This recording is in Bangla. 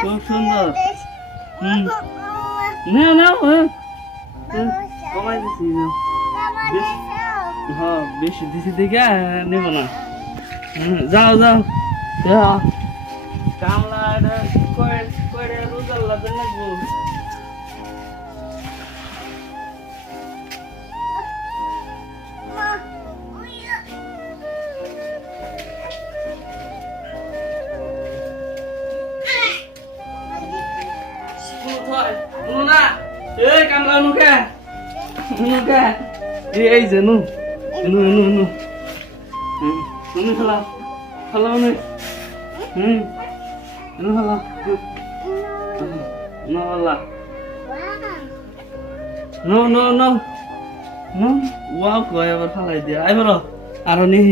খুব সুন্দর। নাও নাও, কমাই দিছি। হ্যাঁ বেশি দিছি দেখে নেব না। যাও যাও যাও। কামলা এটা কয়টা রোজার লাগবে লাগবো। কামলা নুকে নুকে এই যে নু নু নু নু নু খেলা খেলা নু নু খেলা নো খেলা no no no no wow কয় আবার খেলাই দিয়া আইবার আরো নেই।